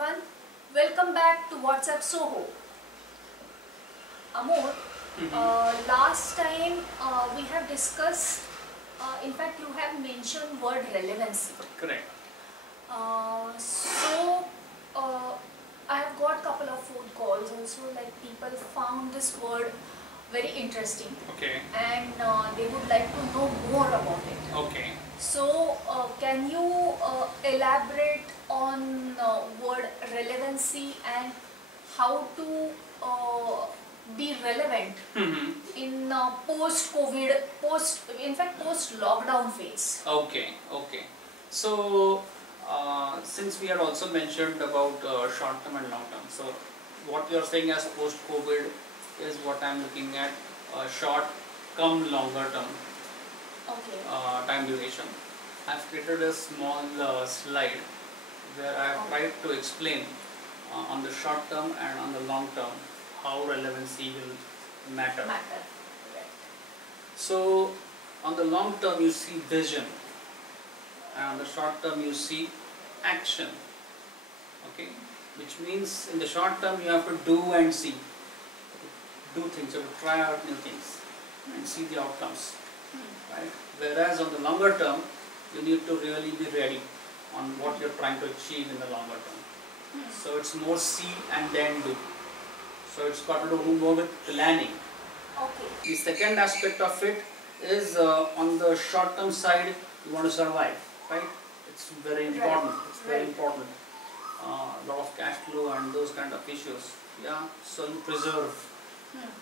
everyone, welcome back to WhatsApp Soho. Amol, last time we have discussed, in fact you have mentioned word relevancy. Correct. I have got couple of phone calls also, like people found this word very interesting. Okay. And they would like to know more about it. Okay. So, can you elaborate on word relevancy and how to be relevant in post-COVID, post-lockdown phase? Okay. Okay. So, since we had also mentioned about short term and long term, so what you are saying as post-COVID is what I am looking at, short come longer term. Okay. Time duration. I have created a small slide where I have tried to explain on the short term and on the long term how relevancy will matter. Right. So on the long term you see vision, and on the short term you see action. Okay, which means in the short term you have to do and see, do things, you have to try out new things and see the outcomes. Right? Whereas on the longer term, you need to really be ready on what you're trying to achieve in the longer term. So it's more see and then do. So it's got to do more with planning. Okay. The second aspect of it is on the short term side, you want to survive, right? It's very important. Right. It's very important. A lot of cash flow and those kind of issues. Yeah. So you preserve.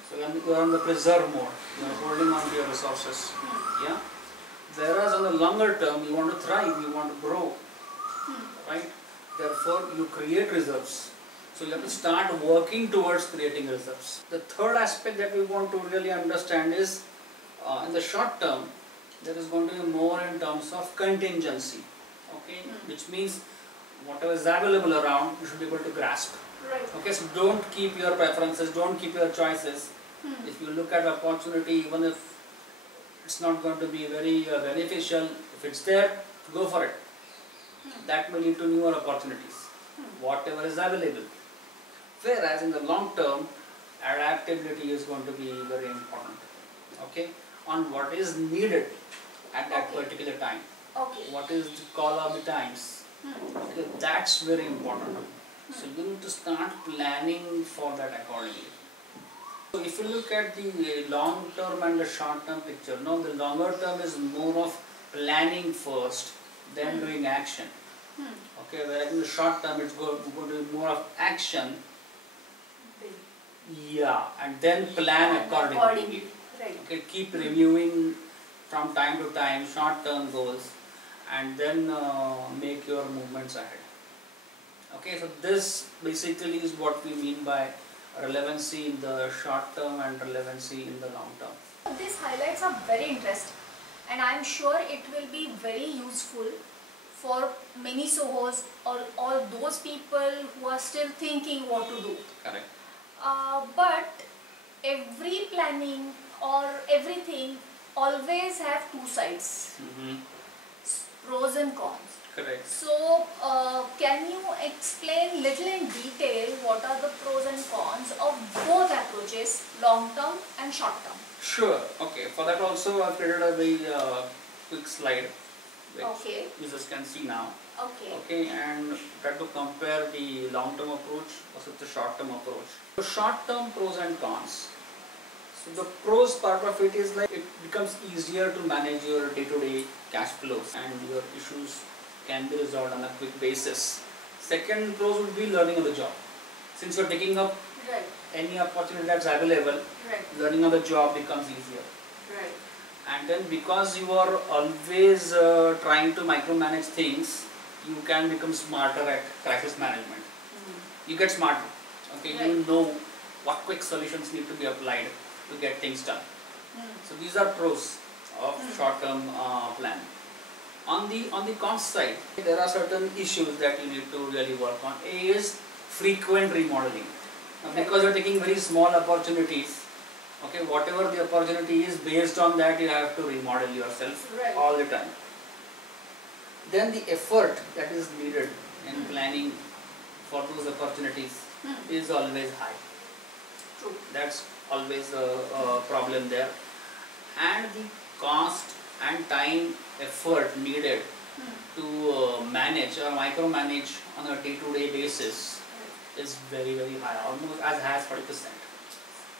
So you are on the preserve mode, you are holding on to your resources. Yeah. Whereas on the longer term, you want to thrive, you want to grow, right? Therefore, you create reserves. So you have to start working towards creating reserves. The third aspect that we want to really understand is, in the short term, there is going to be more in terms of contingency. Okay, which means whatever is available around, you should be able to grasp. Right. Okay, so don't keep your preferences, don't keep your choices. If you look at opportunity, even if it's not going to be very beneficial, if it's there, go for it. That will lead to newer opportunities, whatever is available. Whereas in the long term, adaptability is going to be very important. Okay, on what is needed at that particular time. Okay. What is the call of the times. Okay, that's very important. So you need to start planning for that accordingly. So if you look at the long term and the short term picture, no, the longer term is more of planning first, then doing action. Okay, whereas in the short term it's going to be more of action. Yeah, and then plan accordingly. Right. Okay, keep reviewing from time to time short term goals, and then make your movements ahead. Okay, so this basically is what we mean by relevancy in the short term and relevancy in the long term. These highlights are very interesting, and I am sure it will be very useful for many Sohos or all those people who are still thinking what to do. Correct. But every planning or everything always have two sides, pros and cons. Correct. So, can you explain little in detail what are the pros and cons of both approaches, long term and short term? Sure. Okay. For that also I've created a very quick slide which users can see now. Okay. Okay, and try to compare the long term approach versus the short term approach. So short term pros and cons. So the pros part of it is like it becomes easier to manage your day-to-day cash flows and your issues can be resolved on a quick basis. Second pros would be learning on the job. Since you are taking up any opportunity that's available, learning on the job becomes easier. Right. And then because you are always trying to micromanage things, you can become smarter at crisis management. You get smarter. Okay, you know what quick solutions need to be applied to get things done. So these are pros of short-term plan. On the cons side, there are certain issues that you need to really work on. A is frequent remodeling. Now, because you are taking very small opportunities, okay, whatever the opportunity is, based on that you have to remodel yourself all the time. Then the effort that is needed in planning for those opportunities is always high. True. That's always a problem there. And the cost and time effort needed to manage or micromanage on a day-to-day basis is very, very high, almost as high as 40%.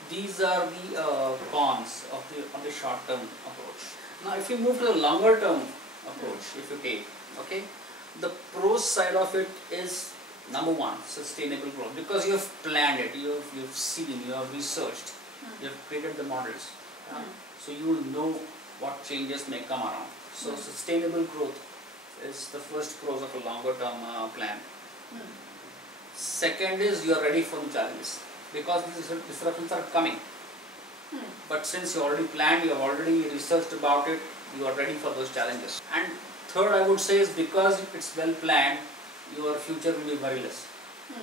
These are the cons of the short-term approach. Now, if you move to the longer-term approach, if you take, okay, the pros side of it is number one, sustainable growth, because you have planned it, you've seen, you have researched, you have created the models, so you know what changes may come around. So sustainable growth is the first pros of a longer-term plan. Second is you are ready for the challenges, because these disruptions are coming. But since you already planned, you have already researched about it, you are ready for those challenges. And third, I would say, is because it's well planned, your future will be worryless,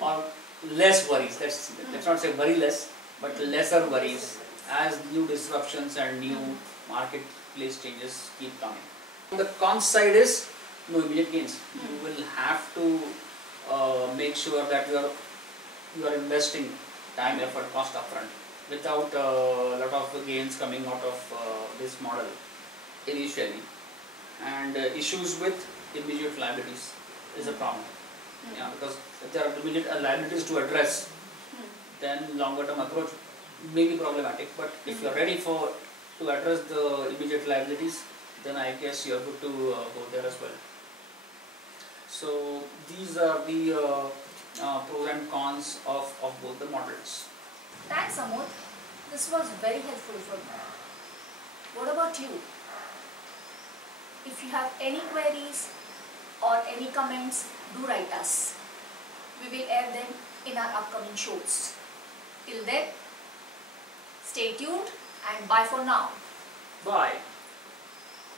or less worries. Let's not say worryless, but lesser worries as new disruptions and new marketplace changes keep coming. The con side is no immediate gains. You will have to make sure that you are investing time, effort, cost upfront without a lot of gains coming out of this model initially. And issues with immediate liabilities is a problem. Yeah, because if there are immediate liabilities to address, then longer term approach may be problematic. But if you are ready to address the immediate liabilities, then I guess you are good to go there as well. So these are the pros and cons of both the models. Thanks, Amod. This was very helpful for me. What about you? If you have any queries or any comments, do write us. We will air them in our upcoming shows. Till then, stay tuned and bye for now. Bye.